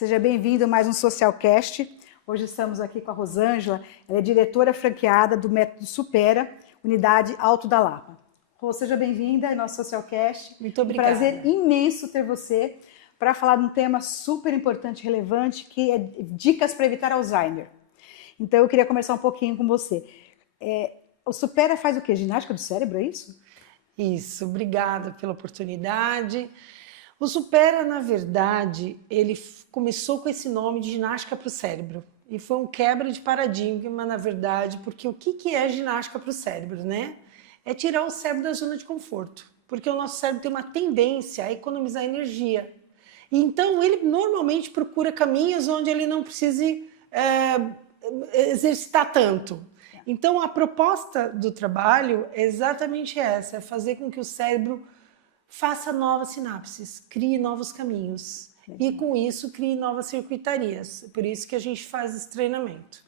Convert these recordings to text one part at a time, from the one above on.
Seja bem-vindo a mais um Socialcast. Hoje estamos aqui com a Rosângela, ela é diretora franqueada do Método Supera, Unidade Alto da Lapa. Rô, seja bem-vinda ao nosso Socialcast. Muito obrigada. Um prazer imenso ter você para falar de um tema super importante e relevante, que é dicas para evitar Alzheimer. Então eu queria conversar um pouquinho com você. O Supera faz o quê? Ginástica do cérebro, é isso? Isso, obrigada pela oportunidade. O Supera, na verdade, ele começou com esse nome de ginástica para o cérebro. E foi um quebra de paradigma, na verdade, porque o que é ginástica para o cérebro, né? É tirar o cérebro da zona de conforto. Porque o nosso cérebro tem uma tendência a economizar energia. Então, ele normalmente procura caminhos onde ele não precise exercitar tanto. Então, a proposta do trabalho é exatamente essa, é fazer com que o cérebro faça novas sinapses, crie novos caminhos e, com isso, crie novas circuitarias. Por isso que a gente faz esse treinamento.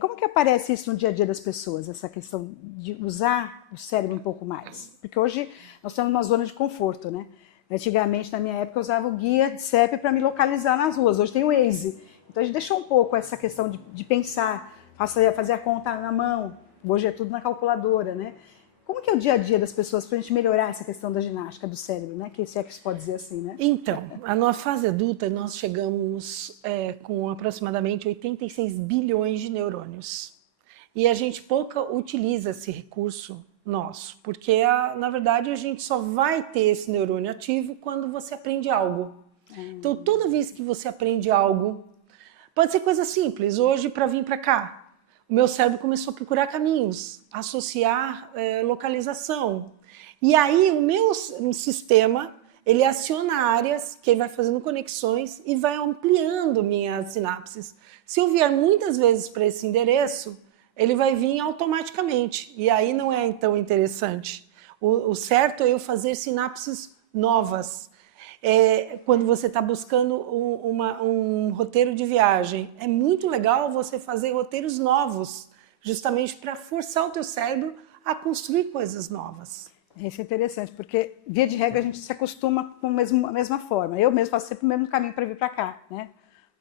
Como que aparece isso no dia a dia das pessoas, essa questão de usar o cérebro um pouco mais? Porque hoje nós estamos numa zona de conforto, né? Antigamente, na minha época, eu usava o guia de CEP para me localizar nas ruas. Hoje tem o Waze. Então, a gente deixou um pouco essa questão de pensar, fazer a conta na mão. Hoje é tudo na calculadora, né? Como que é o dia a dia das pessoas para a gente melhorar essa questão da ginástica do cérebro, né? Que se é que se pode dizer assim, né? Então, a nossa fase adulta, nós chegamos com aproximadamente 86 bilhões de neurônios. E a gente pouco utiliza esse recurso nosso, porque, na verdade, a gente só vai ter esse neurônio ativo quando você aprende algo. Então, toda vez que você aprende algo, pode ser coisa simples. Hoje, para vir para cá, o meu cérebro começou a procurar caminhos, associar localização. E aí o meu sistema, ele aciona áreas que ele vai fazendo conexões e vai ampliando minhas sinapses. Se eu vier muitas vezes para esse endereço, ele vai vir automaticamente. E aí não é tão interessante. O certo é eu fazer sinapses novas. Quando você está buscando um roteiro de viagem, é muito legal você fazer roteiros novos, justamente para forçar o teu cérebro a construir coisas novas. Isso é interessante, porque, via de regra, a gente se acostuma com a mesma forma. Eu mesmo faço sempre o mesmo caminho para vir para cá, né?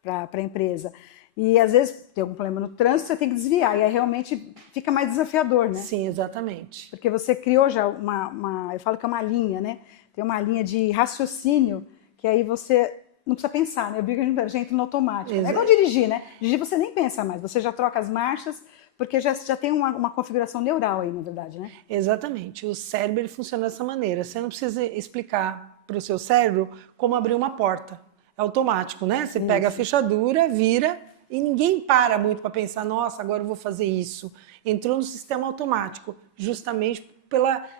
Para a empresa. E, às vezes, tem algum problema no trânsito, você tem que desviar. E aí, realmente, fica mais desafiador, né? Sim, exatamente. Porque você criou já eu falo que é uma linha, né? Tem uma linha de raciocínio que aí você não precisa pensar, né? Eu brigo que a gente entra no automático. É igual dirigir, né? Dirigir você nem pensa mais, você já troca as marchas, porque já tem uma configuração neural aí, na verdade, né? Exatamente. O cérebro ele funciona dessa maneira. Você não precisa explicar para o seu cérebro como abrir uma porta. É automático, né? Você pega a fechadura, vira e ninguém para muito para pensar, nossa, agora eu vou fazer isso. Entrou no sistema automático, justamente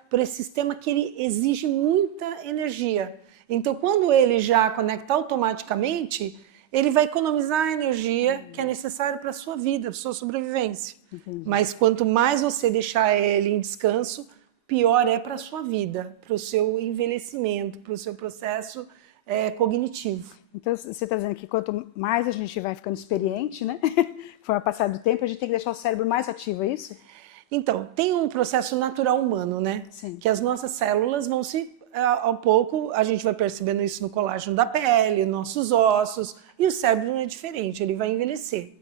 por esse sistema que ele exige muita energia. Então, quando ele já conecta automaticamente, ele vai economizar a energia que é necessária para a sua vida, para a sua sobrevivência. Entendi. Mas quanto mais você deixar ele em descanso, pior é para a sua vida, para o seu envelhecimento, para o seu processo cognitivo. Então, você está dizendo que quanto mais a gente vai ficando experiente, né? Com o passar do tempo, a gente tem que deixar o cérebro mais ativo, é isso? Então, tem um processo natural humano, né? Sim. Que as nossas células vão ao pouco, a gente vai percebendo isso no colágeno da pele, nossos ossos, e o cérebro não é diferente, ele vai envelhecer.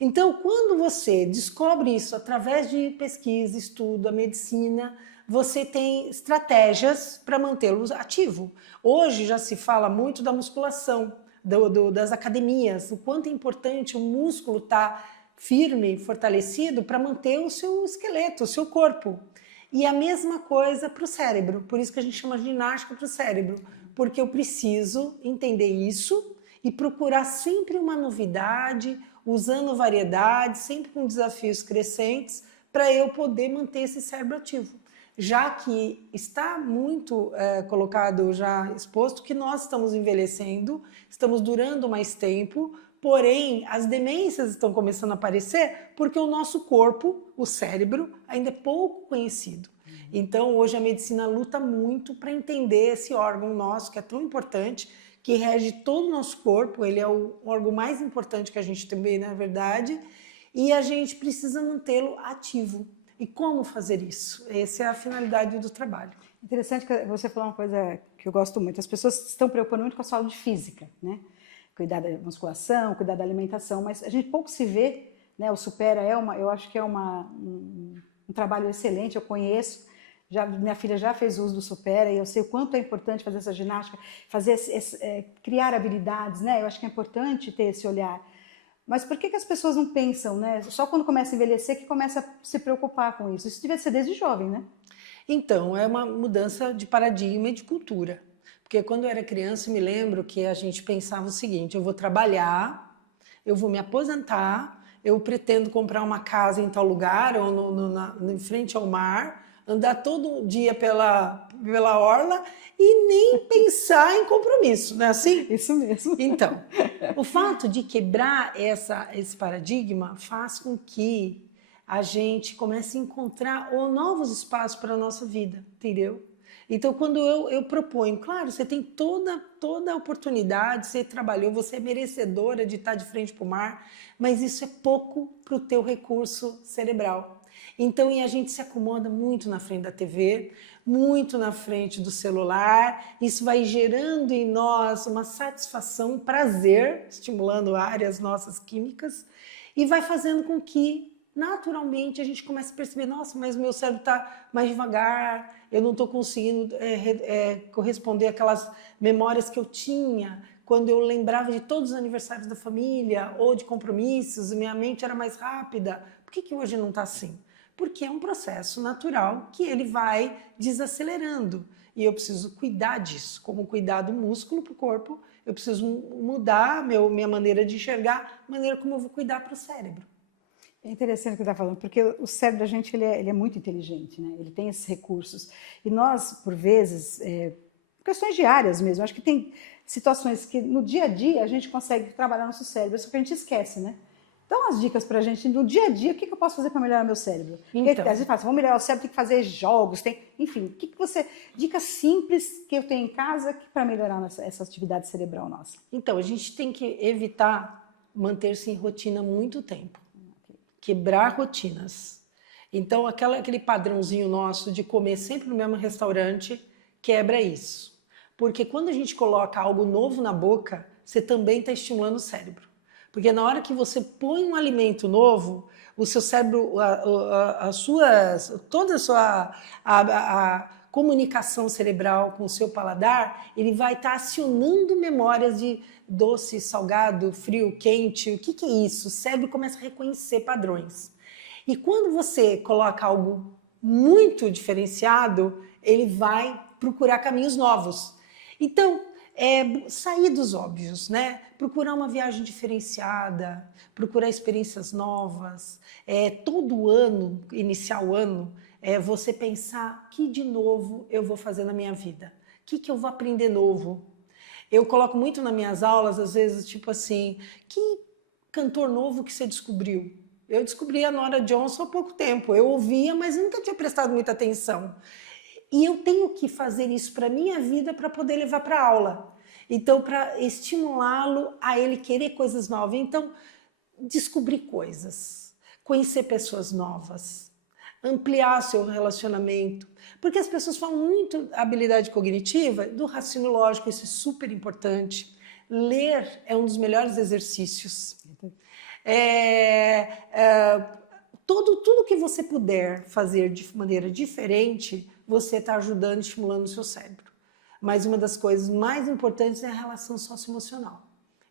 Então, quando você descobre isso através de pesquisa, estudo, a medicina, você tem estratégias para mantê-lo ativo. Hoje já se fala muito da musculação, das academias, o quanto é importante o músculo estar firme, fortalecido para manter o seu esqueleto, o seu corpo. E a mesma coisa para o cérebro, por isso que a gente chama de ginástica para o cérebro, porque eu preciso entender isso e procurar sempre uma novidade, usando variedades, sempre com desafios crescentes, para eu poder manter esse cérebro ativo. Já que está muito colocado, já exposto, que nós estamos envelhecendo, estamos durando mais tempo, porém as demências estão começando a aparecer porque o nosso corpo, o cérebro, ainda é pouco conhecido. Então hoje a medicina luta muito para entender esse órgão nosso que é tão importante, que rege todo o nosso corpo, ele é o órgão mais importante que a gente tem, na verdade, e a gente precisa mantê-lo ativo. E como fazer isso? Essa é a finalidade do trabalho. Interessante que você falou uma coisa que eu gosto muito. As pessoas estão preocupando muito com a saúde física, né? cuidar da musculação, cuidar da alimentação, mas a gente pouco se vê, né? O Supera eu acho que é um trabalho excelente, eu conheço. Minha filha já fez uso do Supera e eu sei o quanto é importante fazer essa ginástica, criar habilidades, né? Eu acho que é importante ter esse olhar. Mas por que as pessoas não pensam, né? Só quando começa a envelhecer que começa a se preocupar com isso. Isso devia ser desde jovem, né? Então, é uma mudança de paradigma e de cultura. Porque quando eu era criança, eu me lembro que a gente pensava o seguinte: eu vou trabalhar, eu vou me aposentar, eu pretendo comprar uma casa em tal lugar ou em frente ao mar, andar todo dia pela orla e nem pensar em compromisso, não é assim? Isso mesmo. Então, o fato de quebrar esse paradigma faz com que a gente comece a encontrar novos espaços para a nossa vida, entendeu? Então, quando eu proponho, claro, você tem toda a oportunidade, você trabalhou, você é merecedora de estar de frente para o mar, mas isso é pouco para o teu recurso cerebral. Então, e a gente se acomoda muito na frente da TV, muito na frente do celular, isso vai gerando em nós uma satisfação, um prazer, estimulando áreas nossas químicas, e vai fazendo com que, naturalmente, a gente comece a perceber: nossa, mas o meu cérebro está mais devagar, eu não estou conseguindo corresponder àquelas memórias que eu tinha, quando eu lembrava de todos os aniversários da família, ou de compromissos, minha mente era mais rápida. Por que hoje não está assim? Porque é um processo natural que ele vai desacelerando. E eu preciso cuidar disso. Como cuidar do músculo para o corpo, eu preciso mudar minha maneira de enxergar, a maneira como eu vou cuidar para o cérebro. É interessante o que você está falando, porque o cérebro da gente ele é muito inteligente, né? Ele tem esses recursos. E nós, por vezes, questões diárias mesmo, acho que tem situações que no dia a dia a gente consegue trabalhar nosso cérebro, só que a gente esquece, né? Dá umas dicas pra gente no dia a dia, o que eu posso fazer para melhorar meu cérebro? Então. Porque, às vezes fala assim, vamos melhorar o cérebro, tem que fazer jogos, enfim, o que você... Dicas simples que eu tenho em casa para melhorar essa atividade cerebral nossa. Então, a gente tem que evitar manter-se em rotina muito tempo. Quebrar rotinas. Então, aquele padrãozinho nosso de comer sempre no mesmo restaurante, quebra isso. Porque quando a gente coloca algo novo na boca, você também está estimulando o cérebro. Porque na hora que você põe um alimento novo, o seu cérebro, toda a comunicação cerebral com o seu paladar, ele vai estar acionando memórias de doce, salgado, frio, quente. O que é isso? O cérebro começa a reconhecer padrões. E quando você coloca algo muito diferenciado, ele vai procurar caminhos novos. Então, sair dos óbvios, né? Procurar uma viagem diferenciada, procurar experiências novas. Todo ano, iniciar o ano, você pensar: que de novo eu vou fazer na minha vida? O que eu vou aprender novo? Eu coloco muito nas minhas aulas, às vezes, tipo assim: que cantor novo que você descobriu? Eu descobri a Norah Johnson há pouco tempo. Eu ouvia, mas nunca tinha prestado muita atenção. E eu tenho que fazer isso para a minha vida para poder levar para a aula. Então, para estimulá-lo a ele querer coisas novas. Então, descobrir coisas, conhecer pessoas novas, ampliar seu relacionamento. Porque as pessoas falam muito habilidade cognitiva, do raciocínio lógico, isso é super importante. Ler é um dos melhores exercícios. Tudo que você puder fazer de maneira diferente, você está ajudando e estimulando o seu cérebro. Mas uma das coisas mais importantes é a relação socioemocional.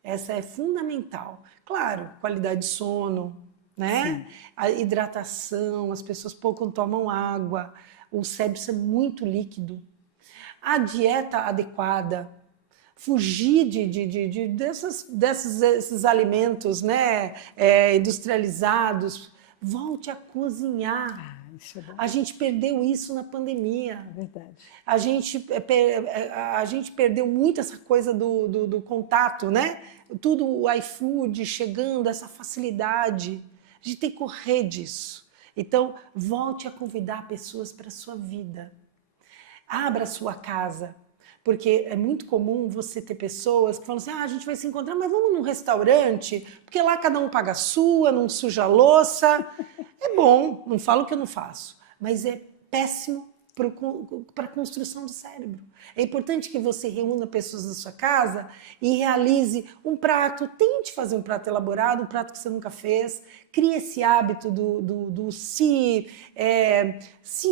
Essa é fundamental. Claro, qualidade de sono, né? A hidratação, as pessoas pouco tomam água, o cérebro é muito líquido. A dieta adequada, fugir desses alimentos, né, industrializados. Volte a cozinhar. A gente perdeu isso na pandemia. É verdade. A gente perdeu muito essa coisa do contato, né? Tudo o iFood chegando, essa facilidade. A gente tem que correr disso. Então, volte a convidar pessoas para a sua vida. Abra a sua casa. Porque é muito comum você ter pessoas que falam assim: a gente vai se encontrar, mas vamos num restaurante, porque lá cada um paga a sua, não suja a louça. É bom, não falo que eu não faço, mas é péssimo para a construção do cérebro. É importante que você reúna pessoas da sua casa e realize um prato, tente fazer um prato elaborado, um prato que você nunca fez, crie esse hábito do se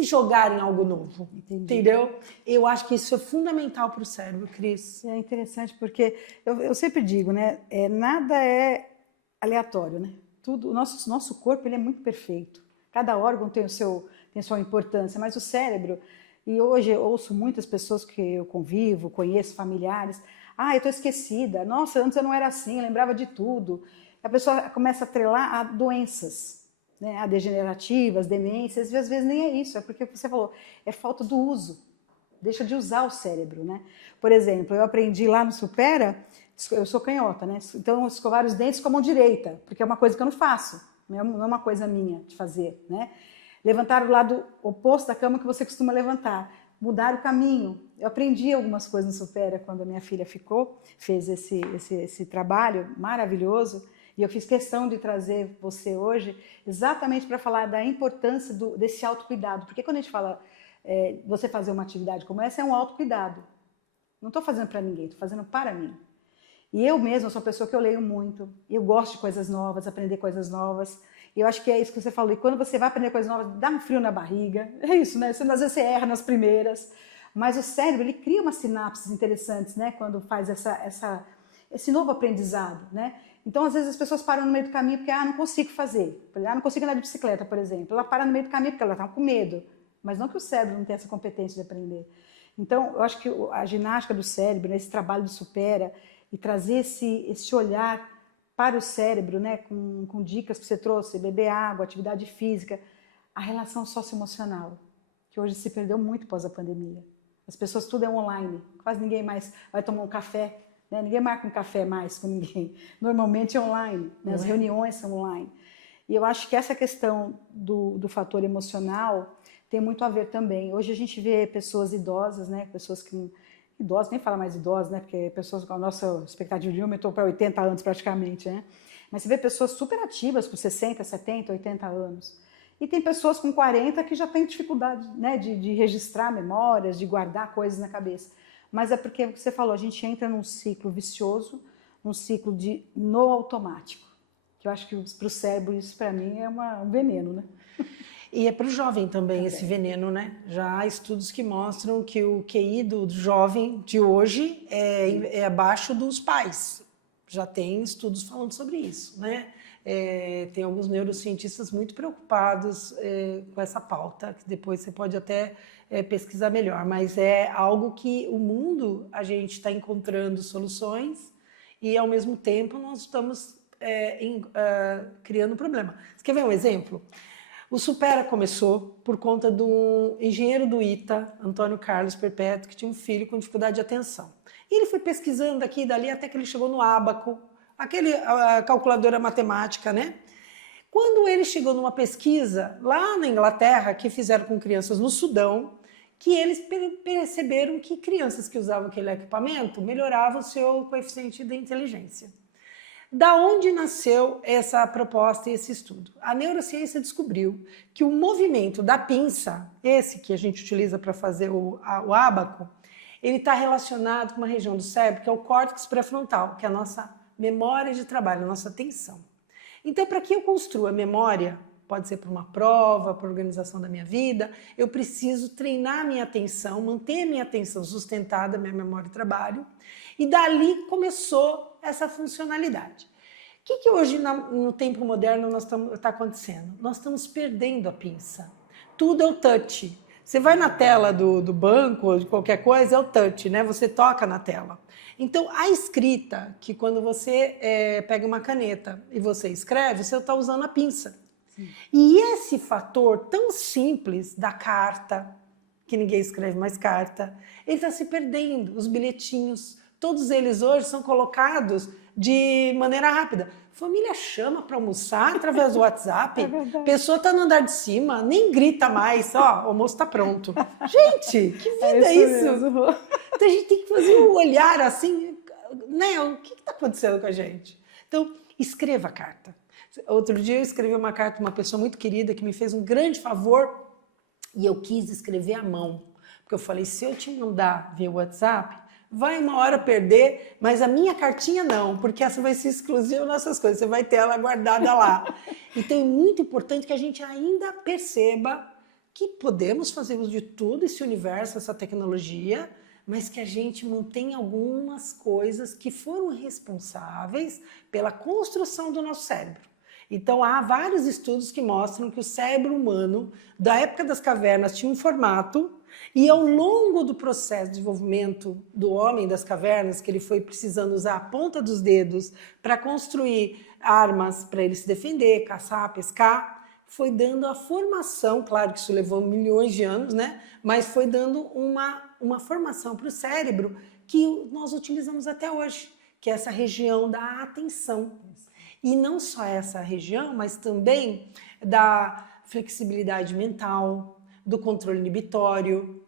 jogar em algo novo. Entendi. Entendeu? Eu acho que isso é fundamental para o cérebro, Cris. É interessante porque eu sempre digo, né? Nada é aleatório, né? Tudo, o nosso corpo ele é muito perfeito. Cada órgão tem sua importância, mas o cérebro, e hoje eu ouço muitas pessoas que eu convivo, conheço, familiares, eu estou esquecida, nossa, antes eu não era assim, eu lembrava de tudo. A pessoa começa a atrelar a doenças, né, a degenerativas, demências, e às vezes nem é isso, é porque você falou, é falta do uso, deixa de usar o cérebro, né? Por exemplo, eu aprendi lá no Supera, eu sou canhota, né? Então, escovar os dentes com a mão direita, porque é uma coisa que eu não faço, não é uma coisa minha de fazer, né? Levantar o lado oposto da cama que você costuma levantar, mudar o caminho. Eu aprendi algumas coisas no Supera quando a minha filha fez esse trabalho maravilhoso, e eu fiz questão de trazer você hoje exatamente para falar da importância desse autocuidado, porque quando a gente fala você fazer uma atividade como essa, é um autocuidado. Não estou fazendo para ninguém, estou fazendo para mim. E eu mesma sou uma pessoa que eu leio muito, eu gosto de coisas novas, aprender coisas novas. E eu acho que é isso que você falou. E quando você vai aprender coisas novas, dá um frio na barriga. É isso, né? Às vezes você erra nas mas o cérebro, ele cria umas sinapses interessantes, né? Quando faz esse novo aprendizado, né? Então, às vezes as pessoas param no meio do caminho porque, não consigo fazer. Não consigo andar de bicicleta, por exemplo. Ela para no meio do caminho porque ela está com medo. Mas não que o cérebro não tenha essa competência de aprender. Então, eu acho que a ginástica do cérebro, esse trabalho do Supera, e trazer esse olhar para o cérebro, né, com dicas que você trouxe, beber água, atividade física, a relação socioemocional, que hoje se perdeu muito pós a pandemia. As pessoas tudo é online, quase ninguém mais vai tomar um café, né? Ninguém marca um café mais com ninguém, normalmente é online, né? As reuniões são online. E eu acho que essa questão do fator emocional tem muito a ver também. Hoje a gente vê pessoas idosas, né, pessoas que idosos, nem fala mais idosos, né? Porque pessoas com a nossa expectativa de vida aumentou para 80 anos praticamente, né? Mas você vê pessoas super ativas com 60, 70, 80 anos. E tem pessoas com 40 que já têm dificuldade, né, de registrar memórias, de guardar coisas na cabeça. Mas é porque você falou, a gente entra num ciclo vicioso, num ciclo no automático. Que eu acho que para o cérebro isso para mim é um veneno, né? E é para o jovem também esse veneno, né? Já há estudos que mostram que o QI do jovem de hoje é abaixo dos pais. Já tem estudos falando sobre isso, né? Tem alguns neurocientistas muito preocupados com essa pauta, que depois você pode até pesquisar melhor, mas é algo que o mundo, a gente está encontrando soluções e, ao mesmo tempo, nós estamos criando um problema. Você quer ver um exemplo? O Supera começou por conta do engenheiro do ITA, Antônio Carlos Perpétuo, que tinha um filho com dificuldade de atenção. E ele foi pesquisando daqui e dali até que ele chegou no Ábaco, a calculadora matemática, né? Quando ele chegou numa pesquisa lá na Inglaterra, que fizeram com crianças no Sudão, que eles perceberam que crianças que usavam aquele equipamento melhoravam o seu coeficiente de inteligência. Da onde nasceu essa proposta e esse estudo? A neurociência descobriu que o movimento da pinça, esse que a gente utiliza para fazer o ábaco, ele está relacionado com uma região do cérebro que é o córtex pré-frontal, que é a nossa memória de trabalho, a nossa atenção. Então, para que eu construa memória, pode ser para uma prova, para a organização da minha vida, eu preciso treinar minha atenção, manter minha atenção sustentada, minha memória de trabalho, e dali começou essa funcionalidade. O que hoje, no tempo moderno, está acontecendo? Nós estamos perdendo a pinça. Tudo é o touch. Você vai na tela do banco ou de qualquer coisa, é o touch, né? Você toca na tela. Então, a escrita, que quando você pega uma caneta e você escreve, você está usando a pinça. Sim. E esse fator tão simples da carta, que ninguém escreve mais carta, ele está se perdendo. Os bilhetinhos, todos eles hoje são colocados de maneira rápida. Família chama para almoçar através do WhatsApp. A pessoa está no andar de cima, nem grita mais. Ó, o almoço está pronto. Gente, que vida é isso? Então a gente tem que fazer um olhar assim, né? O que está acontecendo com a gente? Então, escreva a carta. Outro dia eu escrevi uma carta para uma pessoa muito querida que me fez um grande favor E eu quis escrever à mão, porque eu falei, se eu te mandar via WhatsApp, vai uma hora perder, mas a minha cartinha não, porque essa vai ser exclusiva nossas coisas, você vai ter ela guardada lá. Então é muito importante que a gente ainda perceba que podemos fazer uso de tudo esse universo, essa tecnologia, mas que a gente mantém algumas coisas que foram responsáveis pela construção do nosso cérebro. Então, há vários estudos que mostram que o cérebro humano, da época das cavernas, tinha um formato, e ao longo do processo de desenvolvimento do homem das cavernas, que ele foi precisando usar a ponta dos dedos para construir armas para ele se defender, caçar, pescar, foi dando a formação, claro que isso levou milhões de anos, né? Mas foi dando uma formação para o cérebro que nós utilizamos até hoje, que é essa região da atenção. E não só essa região, mas também da flexibilidade mental, do controle inibitório,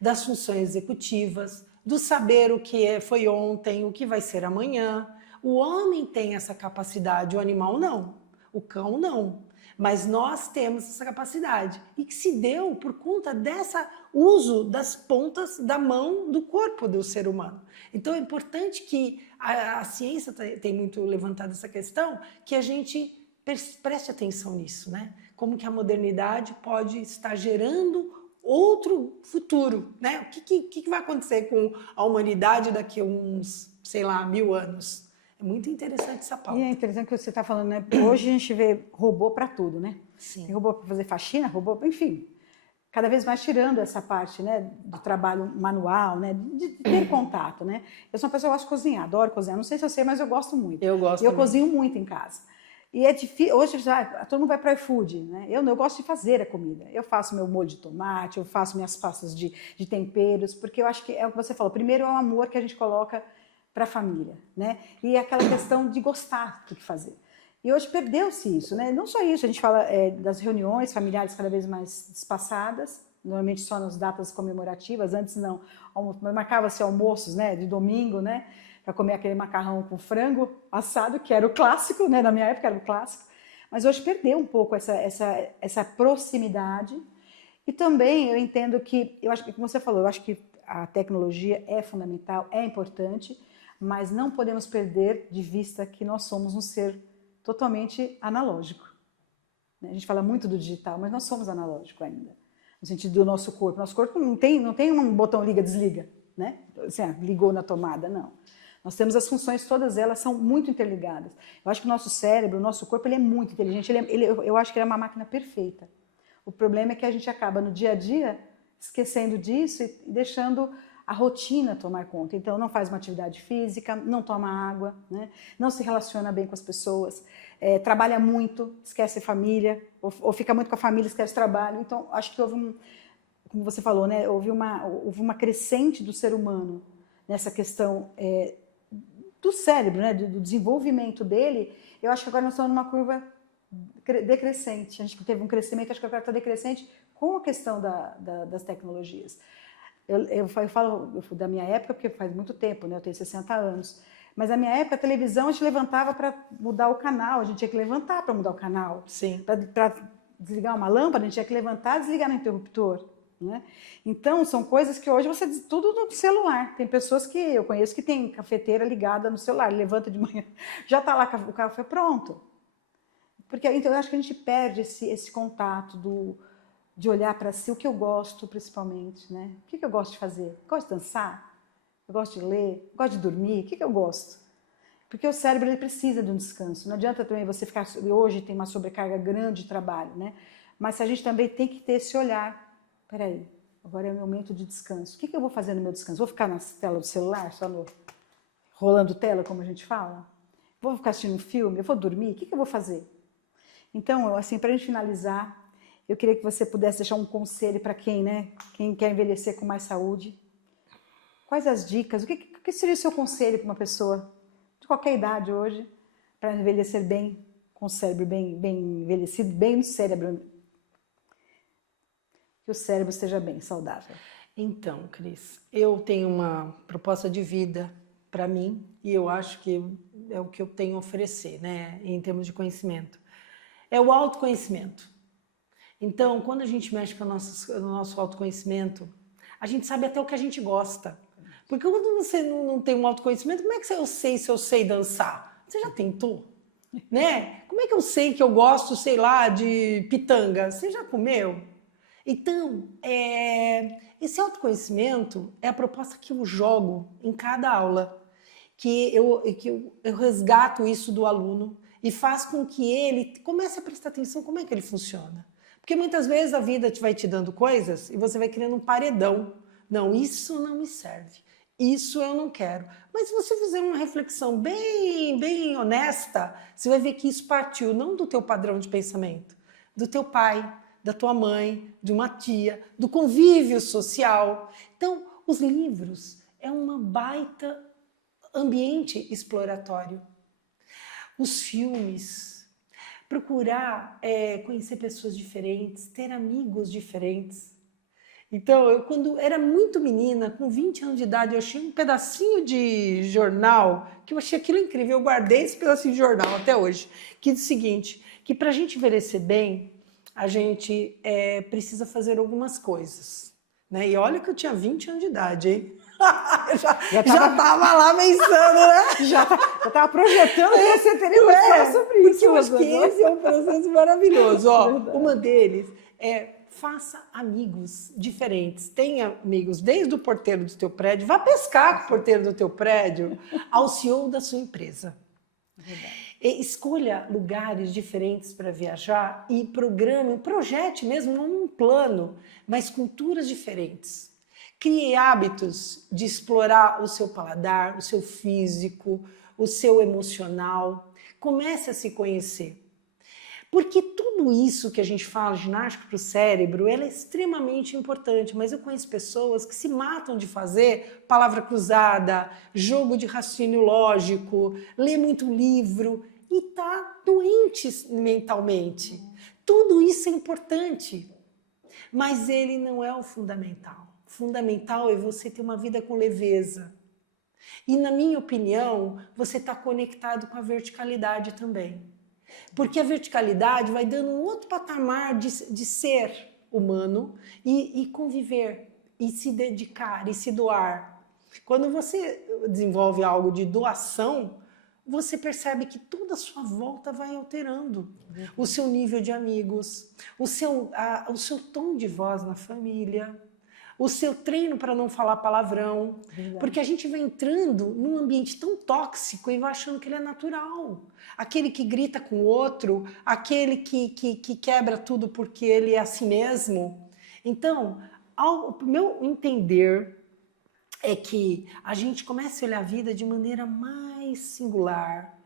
das funções executivas, do saber o que foi ontem, o que vai ser amanhã. O homem tem essa capacidade, o animal não, o cão não. Mas nós temos essa capacidade e que se deu por conta desse uso das pontas da mão do corpo do ser humano. Então é importante que a ciência tem muito levantado essa questão, que a gente preste atenção nisso, né? Como que a modernidade pode estar gerando outro futuro, né? O que vai acontecer com a humanidade daqui a uns, sei lá, 1000 anos? É muito interessante essa pauta. E é interessante que você está falando, né? Hoje a gente vê robô para tudo, né? Sim. Tem robô para fazer faxina, robô, enfim, cada vez mais tirando essa parte, né, do trabalho manual, né, de ter contato, né? Eu sou uma pessoa que gosta de cozinhar, adoro cozinhar. Não sei se eu sei, mas eu gosto muito. Eu gosto. E eu cozinho muito em casa. E é difícil. Hoje todo mundo vai para o iFood, né? Eu gosto de fazer a comida. Eu faço meu molho de tomate, eu faço minhas pastas de temperos, porque eu acho que é o que você falou. Primeiro é o amor que a gente coloca para a família, né? E aquela questão de gostar do que fazer. E hoje perdeu-se isso, né? Não só isso, a gente fala das reuniões familiares cada vez mais espaçadas, normalmente só nas datas comemorativas, antes não, marcava-se almoços, né, de domingo, né, para comer aquele macarrão com frango assado, que era o clássico, né, na minha época era o clássico, mas hoje perdeu um pouco essa proximidade. E também eu entendo que, eu acho que, como você falou, eu acho que a tecnologia é fundamental, é importante, mas não podemos perder de vista que nós somos um ser totalmente analógico. A gente fala muito do digital, mas nós somos analógico ainda, no sentido do nosso corpo. Nosso corpo não tem um botão liga-desliga, né? Assim, ligou na tomada, não. Nós temos as funções, todas elas são muito interligadas. Eu acho que o nosso cérebro, o nosso corpo, ele é muito inteligente, eu acho que ele é uma máquina perfeita. O problema é que a gente acaba no dia a dia esquecendo disso e deixando a rotina tomar conta. Então, não faz uma atividade física, não toma água, né? Não se relaciona bem com as pessoas, trabalha muito, esquece a família, ou fica muito com a família, esquece o trabalho. Então, acho que houve como você falou, né? Houve uma crescente do ser humano nessa questão do cérebro, né? Do desenvolvimento dele. Eu acho que agora nós estamos numa curva decrescente. A gente teve um crescimento, acho que agora está decrescente com a questão das tecnologias. Eu falo da minha época, porque faz muito tempo, né? Eu tenho 60 anos. Mas na minha época, a televisão, a gente levantava para mudar o canal, a gente tinha que levantar para mudar o canal. Sim. Para desligar uma lâmpada, a gente tinha que levantar e desligar no interruptor. Né? Então, são coisas que hoje você diz tudo no celular. Tem pessoas que eu conheço que tem cafeteira ligada no celular, levanta de manhã, já está lá o café pronto. Porque então, eu acho que a gente perde esse contato de olhar para si, o que eu gosto principalmente, né? O que eu gosto de fazer? Eu gosto de dançar? Eu gosto de ler? Eu gosto de dormir? O que eu gosto? Porque o cérebro ele precisa de um descanso. Não adianta também você ficar... Hoje tem uma sobrecarga grande de trabalho, né? Mas a gente também tem que ter esse olhar. Peraí, agora é o meu momento de descanso. O que eu vou fazer no meu descanso? Vou ficar na tela do celular, só rolando tela, como a gente fala? Vou ficar assistindo um filme? Eu vou dormir? O que eu vou fazer? Então, assim, para a gente finalizar, eu queria que você pudesse deixar um conselho para quem quer envelhecer com mais saúde. Quais as dicas? O que seria o seu conselho para uma pessoa de qualquer idade hoje para envelhecer bem, com o cérebro bem envelhecido, bem no cérebro? Que o cérebro esteja bem, saudável. Então, Cris, eu tenho uma proposta de vida para mim e eu acho que é o que eu tenho a oferecer, né, em termos de conhecimento. É o autoconhecimento. Então, quando a gente mexe com no nosso autoconhecimento, a gente sabe até o que a gente gosta. Porque quando você não tem um autoconhecimento, como é que eu sei se eu sei dançar? Você já tentou? Né? Como é que eu sei que eu gosto, sei lá, de pitanga? Você já comeu? Então, esse autoconhecimento é a proposta que eu jogo em cada aula, que eu resgato isso do aluno e faz com que ele comece a prestar atenção como é que ele funciona. Porque muitas vezes a vida vai te dando coisas e você vai criando um paredão. Não, isso não me serve. Isso eu não quero. Mas se você fizer uma reflexão bem honesta, você vai ver que isso partiu não do teu padrão de pensamento, do teu pai, da tua mãe, de uma tia, do convívio social. Então, os livros é uma baita ambiente exploratório. Os filmes, procurar conhecer pessoas diferentes, ter amigos diferentes. Então, eu quando era muito menina, com 20 anos de idade, eu achei um pedacinho de jornal, que eu achei aquilo incrível, eu guardei esse pedacinho de jornal até hoje, que diz o seguinte, que para a gente envelhecer bem, a gente precisa fazer algumas coisas. Né? E olha que eu tinha 20 anos de idade, hein? já tava lá pensando, né? Já tava projetando que você teria que falar sobre isso. Porque eu acho que esse é um processo maravilhoso. Ó, uma deles é faça amigos diferentes. Tenha amigos desde o porteiro do teu prédio, vá pescar com o porteiro do teu prédio, ao CEO da sua empresa. Escolha lugares diferentes para viajar e projete mesmo, não um plano, mas culturas diferentes. Crie hábitos de explorar o seu paladar, o seu físico, o seu emocional. Comece a se conhecer. Porque tudo isso que a gente fala, ginástica para o cérebro, ela é extremamente importante, mas eu conheço pessoas que se matam de fazer palavra cruzada, jogo de raciocínio lógico, ler muito livro e tá doente mentalmente. Tudo isso é importante, mas ele não é o fundamental. O fundamental é você ter uma vida com leveza. E na minha opinião, você está conectado com a verticalidade também. Porque a verticalidade vai dando um outro patamar de ser humano e conviver, e se dedicar, e se doar. Quando você desenvolve algo de doação, você percebe que toda a sua volta vai alterando. O seu nível de amigos, o seu tom de voz na família, o seu treino para não falar palavrão. Verdade. Porque a gente vai entrando num ambiente tão tóxico e vai achando que ele é natural. Aquele que grita com o outro, aquele que quebra tudo porque ele é assim mesmo. Então, ao meu entender é que a gente comece a olhar a vida de maneira mais singular,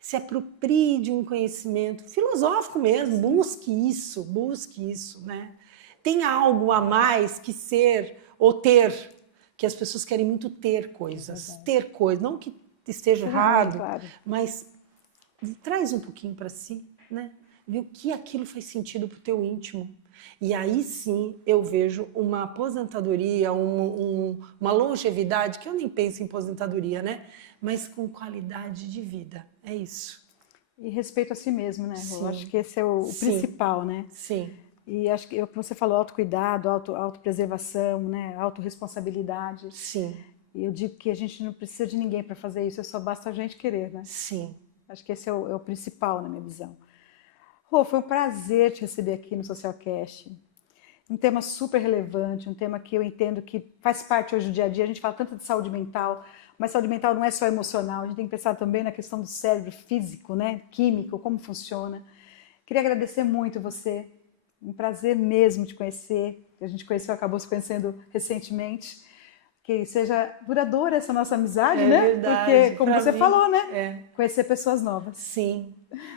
se aproprie de um conhecimento filosófico mesmo, busque isso, né? Tem algo a mais que ser ou ter, que as pessoas querem muito ter coisas, não que esteja errado, claro. Mas traz um pouquinho para si, né? Ver o que aquilo faz sentido para o teu íntimo. E aí sim eu vejo uma aposentadoria, uma longevidade, que eu nem penso em aposentadoria, né? Mas com qualidade de vida, é isso. E respeito a si mesmo, né? Eu acho que esse é o principal, né? Sim. E acho que você falou autocuidado, autopreservação, né? Autorresponsabilidade. Sim. E eu digo que a gente não precisa de ninguém para fazer isso, só basta a gente querer, né? Sim. Acho que esse é o principal na minha visão. Rô, foi um prazer te receber aqui no Socialcast. Um tema super relevante, um tema que eu entendo que faz parte hoje do dia a dia. A gente fala tanto de saúde mental, mas saúde mental não é só emocional. A gente tem que pensar também na questão do cérebro físico, né? Químico, como funciona. Queria agradecer muito você. Um prazer mesmo te conhecer. A gente acabou se conhecendo recentemente. Que seja duradoura essa nossa amizade, né? Verdade. Porque, como você falou, né? Conhecer pessoas novas. Sim.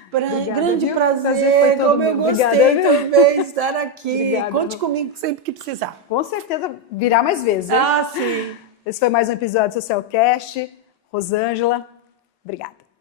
Obrigada, grande viu? prazer foi todo como eu meu. gostei Obrigada, também de estar aqui. Obrigada, Conte comigo sempre que precisar. Com certeza virá mais vezes. Hein? Sim. Esse foi mais um episódio do Socialcast. Rosângela, obrigada.